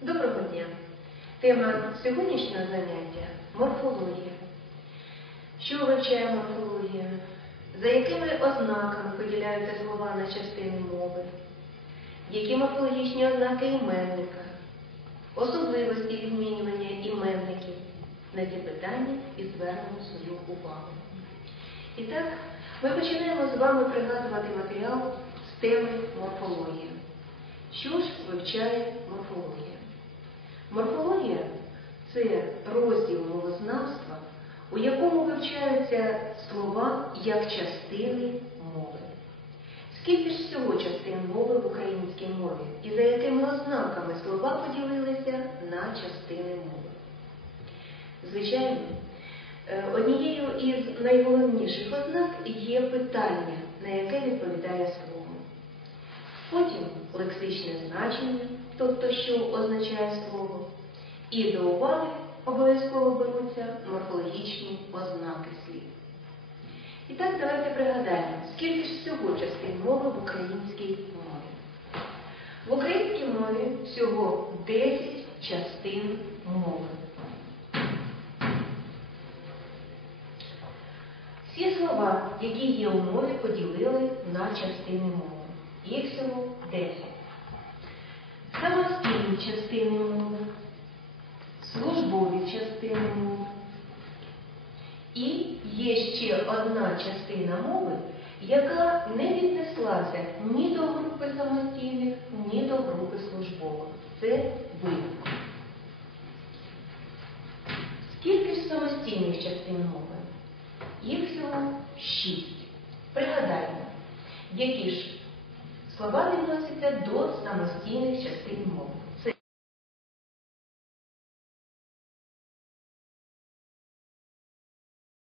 Доброго дня! Тема сьогоднішнього заняття морфологія. Що вивчає морфологія? За якими ознаками поділяються слова на частини мови? Які морфологічні ознаки іменника? Особливості відмінювання іменників? На ці питання і звернемо свою увагу. І так, ми починаємо з вами пригадувати матеріал з теми морфологія. Що ж вивчає морфологія? Морфологія це розділ мовознавства, у якому вивчаються слова як частини мови. Скільки ж всього частин мови в українській мові і за якими ознаками слова поділилися на частини мови? Звичайно, е, однією із найголовніших ознак є питання, на яке відповідає слово. Потім лексичне значення, тобто що означає слово, і до уваги обов'язково беруться морфологічні ознаки слів. І так давайте пригадаємо, скільки ж всього частин мови в українській мові. В українській мові всього 10 частин мови. Всі слова, які є у мові, поділили на частини мови. Їх всього 10. Самостійні частини мови, службові частини мови. І є ще одна частина мови, яка не віднеслася ні до групи самостійних, ні до групи службових. Це вибух. Скільки ж самостійних частин мови? Їх всього шість. Пригадаймо, які ж слова відносяться до